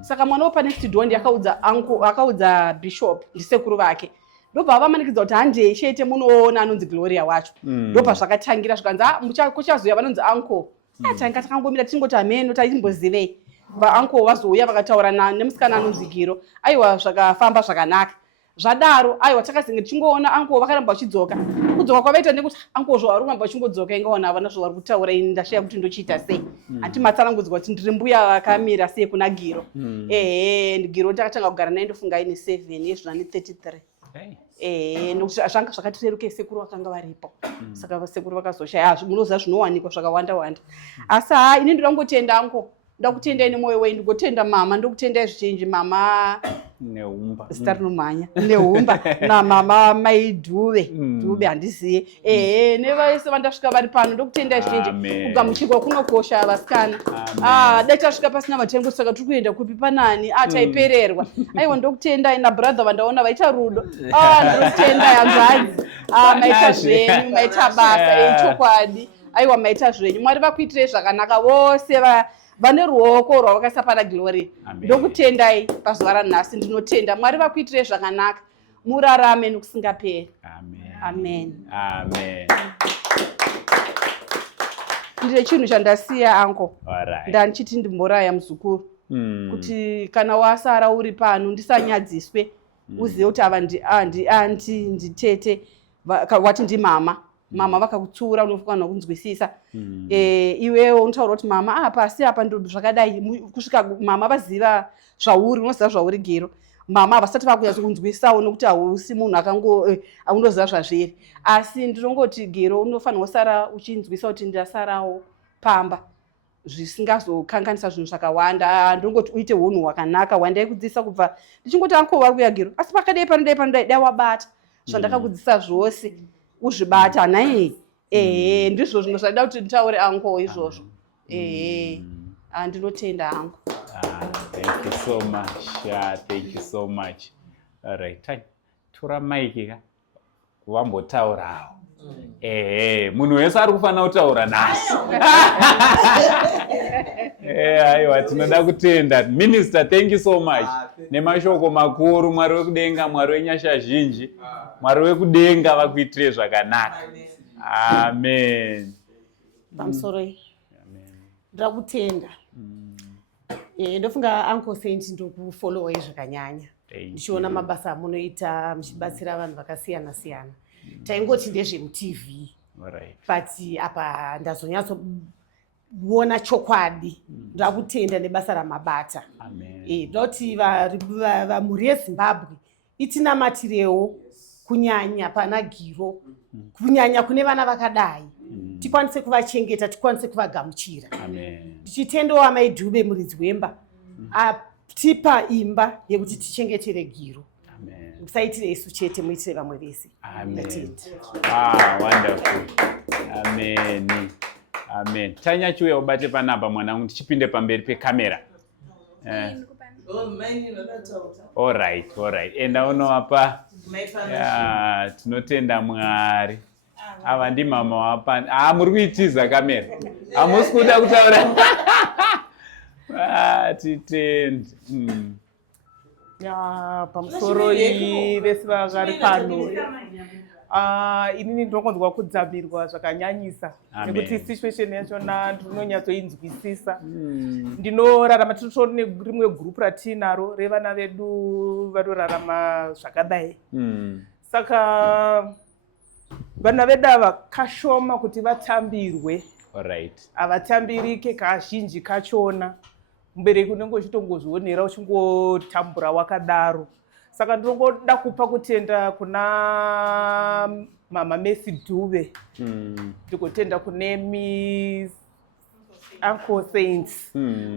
Saka mwana wepa next door ndiyakaudza akaudza Bishop ndisekuru vake. Ndobva vamanikidza kuti hande chete munoona anonzi Gloria wacho. Ndobva zvakatangira zvikanzi kuchazoya vanonzi uncle. Tanga takangomira tingoti amen tachimbozivei. vaanko vazouya vakataura nemusikana anonzi Giro. Aiwa zvakafamba zvakanaka. Zvadaro aiwa takazinge tichingoona anko vakaramba vachidzoka. Kudzoka kwavaita ndekuti anko zvavari kuramba vachingodzoka ingaona havana zvavari kutaura ini ndashiya kuti ndochiita sei. Hatimatsanangudzwa kuti ndiri mbuya vakamira sei kuna Giro. Giro takatanga kugara naye ndofunga ine 7 yezvina ne 33. Nokuti zvanga zvakatireruke sekuru vakanga varipo. Saka sekuru vakazoshaya munoziva zvinowanikwa zvakawanda wanda. Asi ini ndoda kungotenda anko. Ndoda kutenda ine mwoyo wenyu, ndogotenda mama, ndokutenda zvizhinji mama Neumba. Zita rinomhanya Neumba namama Mai Dube handiziye. Nevese vandasvika vari pano ndokutenda zvizhinji. Kugamuchirwa kunokosha vasikana. Dai tasvika pasina matengo saka tiri kuenda kupi panani taipererwa. Aiwa ndokutenda ina brother vandaona vaita rudo. Ndokutenda hanzvadzi. Maita zvenyu, maita basa chokwadi. Aiwa maita zvenyu. Mwari vakuitirei zvakanaka vose vane ruoko rwavakaisa pana Glory. Ndokutendai pazuva ranhasi ndinotenda Mwari vakuitirei zvakanaka murarame nokusingaperi. Amen. Ndine chinhu chandasiya anko. Ndanichiti ndimboraya muzukuru kuti kana wasara uri pano ndisanyadziswe uzive kuti ava nditete wati ndimama. Mama vakakutsura unofanira kunzwisisa. Iwewo unotaura kuti mama pasi apa ndo zvakadai kusvika mama vaziva zvauri unoziva zvauri Giro. Mama havasati vakunyaso kunzwisawo nokuti hausi munhu unoziva zvazviri. Asi ndinongoti Giro unofanira kusara uchinzwisa kuti ndasarawo pamba zvisingazokanganisa zvinhu zvakawanda. Ndongoti uite unhu hwakanaka hwandai kudzidzisa kubva ndichingoti anko vari kuya Giro asi pakadai panodai dai wabata zvandakakudzidzisa zvose uzvibata nai. Ndizvo zvimwe zvaida kuti nditaure anko izvozvo. Ndinotenda anko. Thank you so much. Thank you so much. All right. Tora maiki ka kuvambotaurawo. Munhu wese ari kufanira kutaura nasi. Aiwa tinoda kutenda. Minister, thank you so much. Nemashoko makuru Mwari wekudenga, Mwari wenyasha zhinji, Mwari wekudenga vakuitire zvakanaka. Amen. Pamusoro ndoda kutenda. Ndofunga Uncle Saint ndokufollowa zvakanyanya. Ndichiona mabasa amunoita muchibatsira vanhu vakasiyana siyana. Taingoti ndezvemutv. But apa ndazonyatsoona chokwadi. Ndoda kutenda nebasa ramabata. Ndoti mhuri yeZimbabwe itinamatirewo kunyanya pana Giro, kunyanya kune vana vakadai. Tikwanise kuvachengeta, tikwanise kuvagamuchira. Ndichitendawo Mai Dube muridzi wemba atipa imba yekuti tichengetere Giro. Musaitire isu chete, muitire vamwe vese. Wonderful. Amen. Tanyachiuya ubate panapa mwanangu tichipinde pamberi pekamera. All right. Enda unowapa. Tinotenda Mwari. Ava ndi mama wapa. Muri kuitiza kamera. Hamusi kuda kutaura. Titende. Pamusoro vese vari pano. Inini ndinokonzwa kudzamirwa zvakanyanyisa nekuti situation yachona ndinonyatsoinzwisisa. Ndinorarama tiri rimwe gurupu ratinaro revana vedu vanorarama zvakadai. Saka vana vedu ava kashoma kuti vatambirwe. Havatambirike kazhinji kachona. Mubereki unenge uchitongozvionera uchingotambura wakadaro. Saka ndinongoda kupa kutenda kuna mama Mercy Dube. Ndikotenda kune Miss Uncle Saints.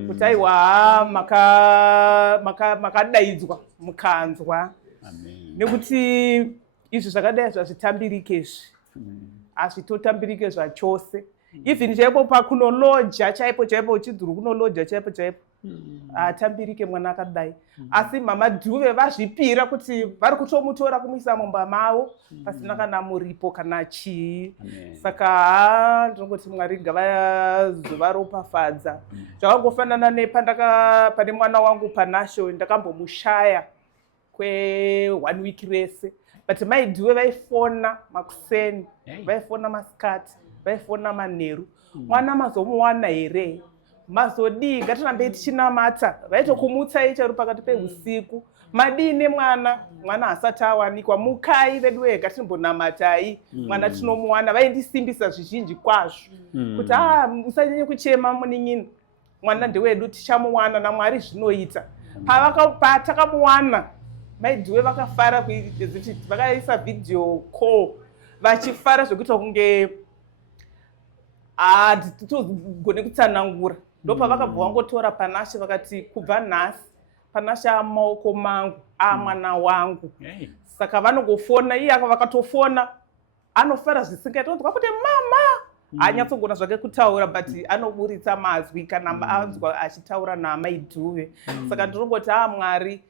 Kuti aiwa makadaidzwa mukanzwa. Nekuti izvi zvakadai zvazvitambirike hazvitotambirike zvachose. Even chaipo pakunolodya chaipo uchidzuru kunolodya chaipo atambirike mwana akadai. Asi mama Dube vazvipira kuti vari kutomutora kumuisa mumba mavo pasina kana muripo kana chii. Saka ndinongoti Mwari ngavazovaropafadza. Zvakangofanana pane mwana wangu Panasho ndakambomushaya kwe1 week rese. But Mai Dube vaifona makuseni, vaifona masikati, vaifona manheru. Mwana mazomuwana here. mazodii ngatirambei tichinamata vaitokumutsai chero pakati peusiku madii mwana asati awanikwa mukai vedu wee ngatimbonamatai mwana tinomuwana vaindisimbisa zvizhinji kwazvo kuti usanyanye kuchema munin'ini mwana ndewedu tichamuwana naMwari zvinoita patakamuwana maidhiwe vakafara kuiti vakaisa video call vachifara zvekuita kunge titogone kutsanangura ndopavakabva vangotora Panashe vakati kubva nhasi Panashe amaoko mangu mwana wangu saka vanongofona iye vakatofona anofara zvisingaita unzwa kuti mama anyatsogona zvake kutaura but anoburitsa mazwi kana anzwa achitaura namaidhuve saka ndinongoti Mwari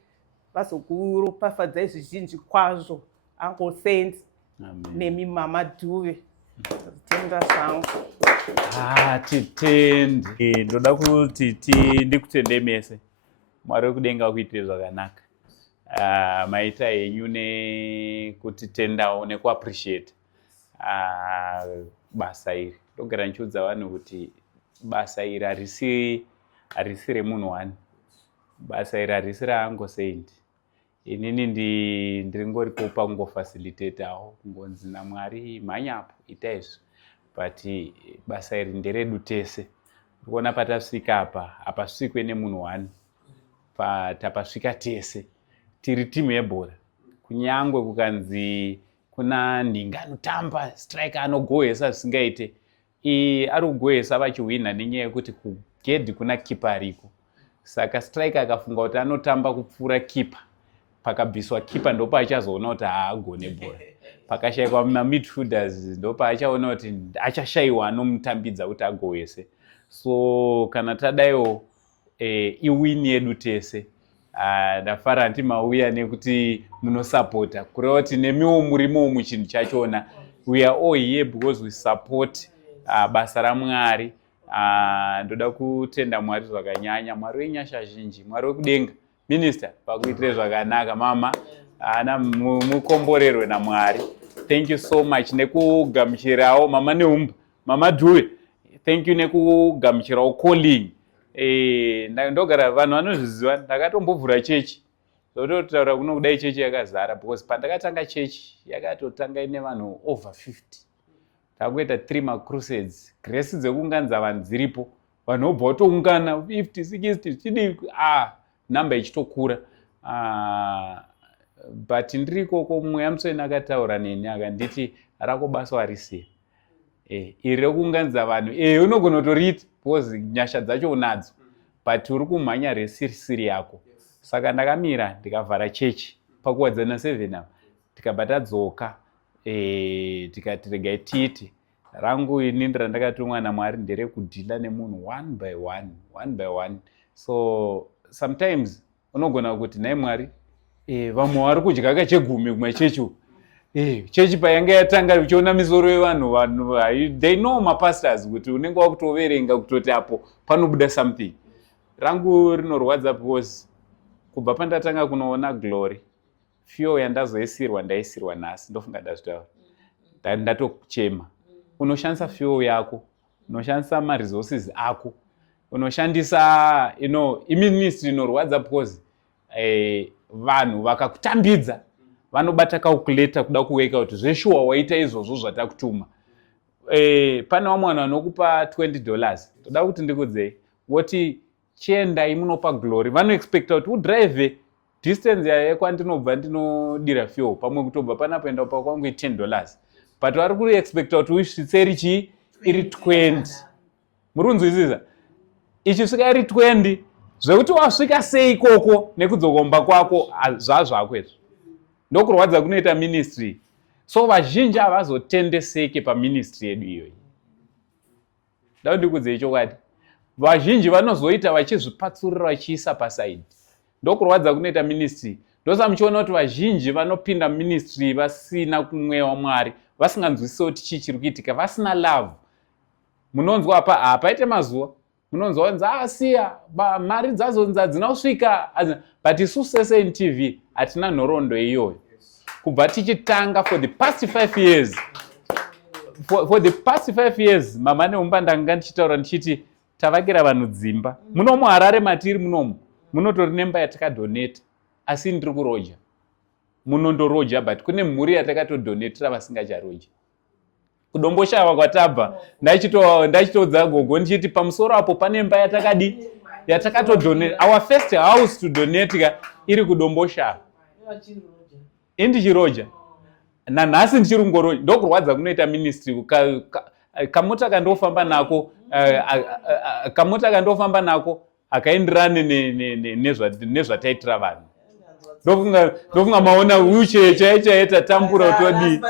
vazokuropafadzai zvizhinji kwazvo angosendi nemi mama dhuve tenda zvangu titende ndoda kuti ndikutende mese Mwari wekudenga kuitire zvakanaka maita henyu nekutitendawo nekuappreciate basa iri ndogara ndichiudza vanhu kuti basa iri harisi remunhu wani basa iri harisi raangosendi inini ndiringoripo pangofacilitatewo kungonzi naMwari mhanyapo ita izvi but basa iri nderedu tese kuona patasvika apa hapasvikwe nemunhu wani tapasvika tese tiri timu yebhora kunyangwe kukanzi kuna nhinga anotamba striker anogohesa zvisingaite ari kugohesa vachihwina nenyaya yekuti kugedhi kuna kipa ariko saka striker akafunga kuti anotamba kupfuura kipa pakabviswa kipa ndopa achazoona kuti haagone bhora pakashayikwa mamidfielders ndopa achaona kuti achashayiwa anomutambidza kuti agohese so kana tadaiwo iwini yedu tese ndafara ndimauya nekuti munosapota kureva kuti nemiwo murimo muchinhu chachona we are all here because we support basa raMwari ndoda kutenda Mwari zvakanyanya Mwari wenyasha zhinji Mwari wekudenga minister pakuitire zvakanaka mama mukomborerwe naMwari thank you so much nekugamuchirawo mama neumba mama dhuwe thank you nekugamuchirawo calling ndogara vanhu vanozviziva ndakatombovhura chechi zototaura kuno kudai chechi yakazara because pandakatanga chechi yakatotanga ine vanhu over 50 takuita 3 macrusades grace dzekuunganidza vanhu dziripo vanhu obva vatoungana 50 60 chidii namba ichitokura but ndiri ikoko mweya mutsvene akataura neni akanditi rako basa warisiya iri rekuunganidza vanhu unogona kutoriita because nyasha dzacho unadzo but uri kumhanya resiri yako saka ndakamira ndikavhara chechi pakuwadzana 7 apa tikabva tadzoka tikati regai tiite rangu inini randakatumwa naMwari nderekudhila nemunhu one by one so sometimes unogona kuti nai Mwari vamwe vari kudya kachegumi kumachechi chechi payanga yatanga uchiona misoro yevanhu they know mapastors kuti unenge wakutoverenga kutoti apo panobuda something rangu rinorwadza because kubva pandatanga kunoona glory fio yandazoisirwa ndaisirwa nhasi ndofunga ndazvitaura ndatochema unoshandisa fio yako unoshandisa maresources ako unoshandisa iministry inorwadza because vanhu vakakutambidza vanobata calculator kuda kuweka kuti zveshuwa waita izvozvo zvatakutuma pane vamwe vanhu vanokupa $20 toda kuti ndikudzei woti chiendai munopa glory vanoexpecta kuti udrive distance yekwandinobva ndinodira fuel pamwe kutobva panapoenda pakwangu $10 but vari kuexpecta kuti uisvitseri chii iri 20 muri kunzwisisa ichisvika iri 20 zvekuti wasvika sei ikoko nekudzokomba kwako zvazvako izvo ndokurwadza kunoita ministry so vazhinji havazotendeseke paministry yedu iyoyi dao ndikudzei chokwadi vazhinji vanozoita vachizvipatsurira vachiisa pasaidi ndokurwadza kunoita ministry ndosamuchiona kuti vazhinji vanopinda ministry vasina kumwewa Mwari vasinganzwisisi kuti chii chiri kuitika vasina love munonzwa apa paite mazuva munonzwa kunzi asiya mari dzazonzi hadzina kusvika but isusu sese NTV hatina nhoroondo iyoyo kubva tichitanga for the past 5 years for the past 5 years mama neumba ndanga ndichitaura ndichiti tavakira vanhu dzimba munomu Harare matiri munomu munotori nemba yatakadoneta asi ndiri kuroja munondoroja but kune mhuri yatakatodonetera vasingacharoja kudomboshava kwatabva ndachitodza gogo ndichiti pamusoro apo pane mba yatakatodoneta our first house to donetka iri kudomboshava indichiroja nanhasi ndichiri kungoroja ndokurwadza kunoita ministry kamota kandofamba nako akaenderane nezvataitira vanhu ndofunga maona uche chaicha tatambura utodi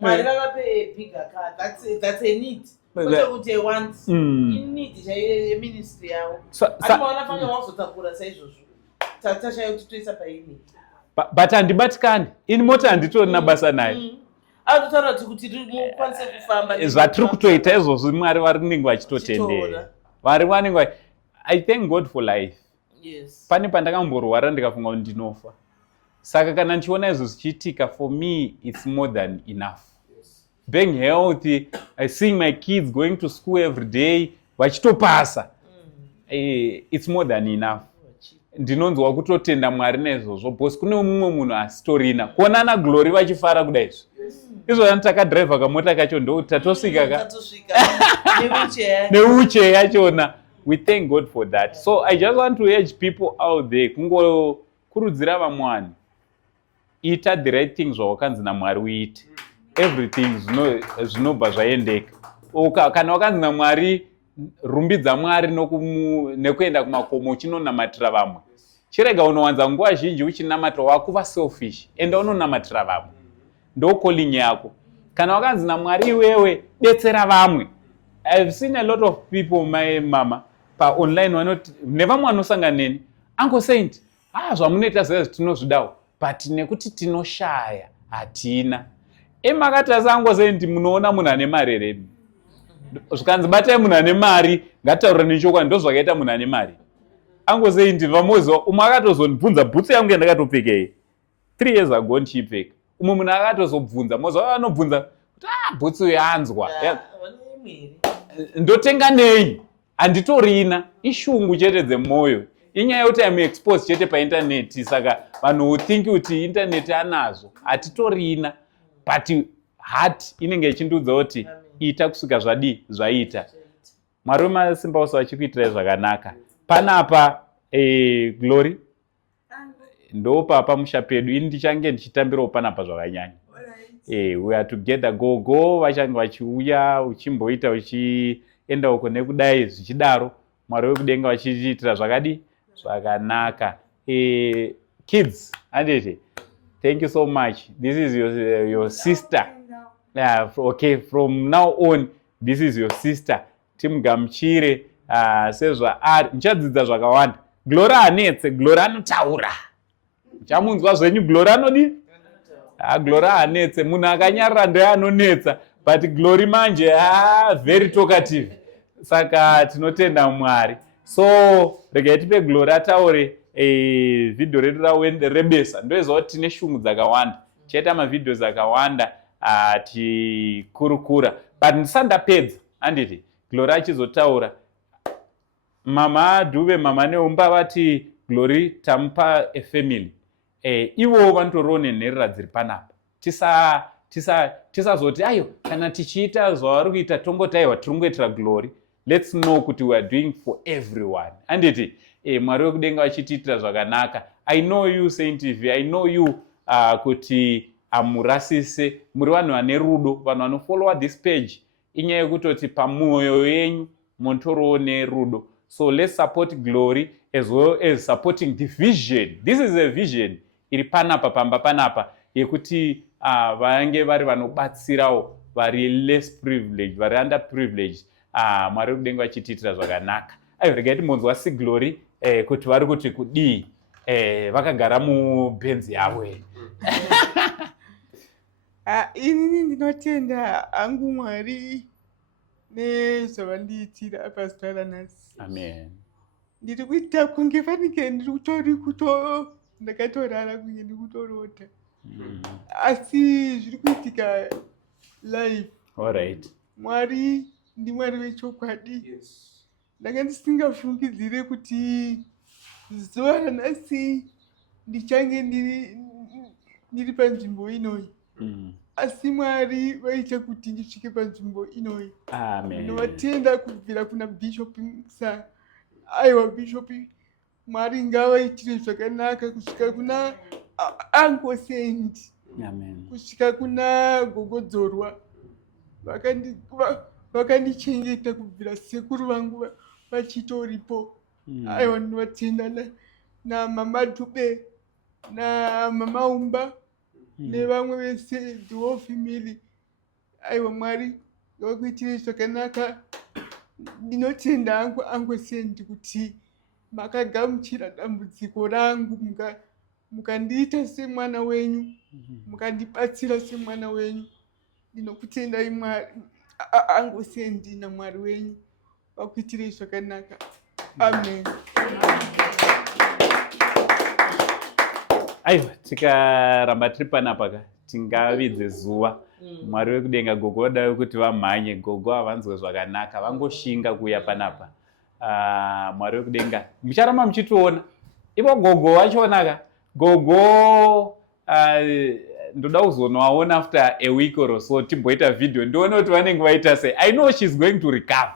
Mwari vavape bigger car. That's a need. Kuti a want. In need chaiyo ministry yavo. Anoona fanga wazotakura saizvozvo. Tatasha kuti toisa paini. But handibatikani. Ini mota handitorina basa nayo. Anotaura kuti mukwanise kufamba. Zvatiri kutoita izvozvo Mwari vanenge vachitotendera. Vari vanenge I thank God for life. Yes. Pane pandakamborwara ndikafunga kuti ndinofa. Saka kana ndichiona izvo zvichiitika, for me it's more than enough. Yes. Being healthy, seeing my kids going to school every day, vachitopasa. It's more than enough. Ndinonzwa kutotenda Mwari nezvozvo because kune mumwe munhu asitorina. Kuonana Glory vachifara kudai izvo. Izvo takadriver kamota kacho ndo tatosvika neuche yachona. We thank God for that. So I just want to urge people out there kungokurudzira vamwani. Ita the right things zvawakanzi naMwari uite. Everything zvinobva zvaendeka. Kana wakanzi naMwari rumbidza Mwari nekuenda kumakomo uchinonamatira vamwe. Chirega unowanza nguva zhinji uchinamata wakuva selfish. Enda unonamatira vamwe. Ndo calling yako. Kana wakanzi naMwari iwewe detsera vamwe. I've seen a lot of people, my mama, pa online nevamwe vanosangana neni angosenti zvamunoita zvezvo tinozvidawo but nekuti tinoshaya hatina. Emakati asangosenti munoona munhu ane mari here. Zvikanzi batai munhu ane mari ngataura nechokwadi ndo zvakaita munhu ane mari. Angosenti vamoziwa umwe akatozondibvunza bhutsu yangu yandakatopfekei 3 years ago ndichipfeka. Umwe munhu akatozobvunza moziwa anobvunza kuti bhutsu yanzwa. Ndotenga nei? Handitorina. Ishungu chete dzemwoyo. Inyaya yekuti I'm exposed chete painternet. Saka vanhu think kuti internet anazo. Hatitorina. But heart inenge ichindudza kuti ita kusvika zvaita. Mwari Masimba Ose achikuitira zvakanaka. Panapa Glory. Ndo papa musha pedu. Ini ndichange ndichitambirawo panapa zvakanyanya. We are together go vachange vachiuya uchimboita uchienda uko nekudai zvichidaro Mwari wekudenga vachiitira zvakanaka. Kids, anditi, thank you so much. This is your sister. Okay, from now on this is your sister. Timugamuchire sezva ari ndichadzidza zvakawanda. Glory anetse, Glory anotaura. Chamunzwa zvenyu Glory anodi? Glory anetse, munhu akanyarara ndiye anonetsa, but Glory manje very talkative. Saka tinotenda Mwari. So regai tipe Glory ataure video redu rebesa. Ndoizva kuti tine shungu dzakawanda. Chaita mavidhos akawanda tikurukura. But ndisandapedza handiti Glory achizotaura. Mama Dube, mama Neumba vati Glory tamupa a family. Ivo vantoriwo nenherera dziri panapa. Tisazoti ayo kana tichiita zvavari kuita tongotaiwa tirongoitira Glory. Let's know kuti we are doing for everyone. Handiti Mwari wekudenga vachitiitira zvakanaka. I know you Saint TV. I know you kuti amurasise muri vanhu vane rudo, vanhu vanofollowa this page. Inyaya yekutoti pamwoyo yenyu montoriwo nerudo. So let's support Glory as well as supporting the vision. This is a vision iri panapa pamba panapa yekuti vange vari vanobatsirawo vari less privileged, vari underprivileged. Mwari wekudenga vachitiitira zvakanaka. Regai timbonzwa Glory kuti vari kuti kudii vakagara mubhenzi yavo. Inini ndinotenda hangu Mwari nezvavandiitira pazita ranhasi. Amen. Ndiri kuita kunge fanike ndiri ndakatorara kunge ndiri kutorota. Asi zviri kuitika live. All right. Mwari ndimwari wechokwadi. Ndanga ndisingafungidzire kuti zuva ranhasi ndichange ndiri panzvimbo inoyi. Asi Mwari vaita kuti ndisvike panzvimbo inoyi. Ndinovatenda kubvira kuna Bishop Musa. Aiwa Bishop, Mwari ngavaitire zvakanaka kusvika kuna Angosendi. Kusvika kuna Gogodzorwa. Vakandichengeta kubvira sekuru vangu vachitoripo. Aiwa ndinovatenda naMama Dube naMama Umba nevamwe vese, the whole family. Aiwa Mwari ngavakuitire zvakanaka. Ndinotenda Angosendi kuti makagamuchira dambudziko rangu, mukandiita semwana wenyu, mukandibatsira semwana wenyu. Ndinokutendai Mwari Angosendi naMwari wenyu vakuitirei zvakanaka. Amen. Aiwa, tikaramba tiri panapa tingavidze zuva. Mwari wekudenga, gogo vadai kuti vamhanye, gogo havanzwe zvakanaka, vangoshinga kuuya panapa. Mwari wekudenga, mucharamba muchitiona. Ivo gogo vachonaka, gogo ndoda kuzonovaona after a week or so timboita video ndione kuti vanenge vaita sei. I know she's going to recover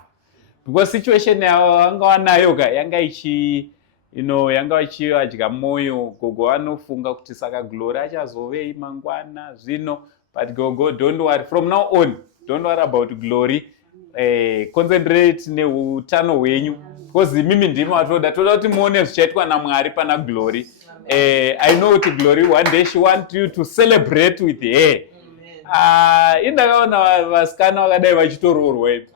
because situation yavo vanga vanayo yanga ichi yanga ichivadya moyo. Gogo vanofunga kuti saka Glory achazovei mangwana zvino, but gogo, don't worry, from now on don't worry about Glory. Concentrate neutano hwenyu because mimi ndimi vatoda kuti muone zvichaitwa naMwari pana Glory. I know kuti Glory one day she wants you to celebrate with her. Indakaona vasikana vakadai vachitoroorwa ipi.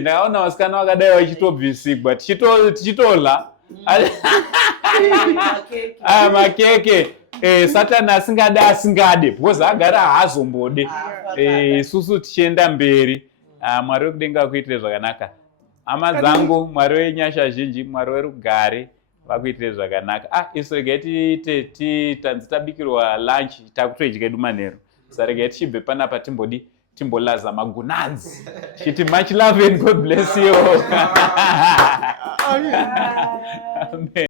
Ndakaona vasikana vakadai vachitobvisigwa tichitola makeke. Satani asingade because agara haazombode. Isusu tichienda mberi. Mwari wekudenga vakuitire zvakanaka. Hama dzangu, Mwari wenyasha zhinji, Mwari werugare vakuitire zvakanaka. Isu regai tanzi tabikirwa lunch takutodya edu manheru. Saka regai tichibve panapa timbolaza magunanzi. Chiti much love and God bless you. Amen.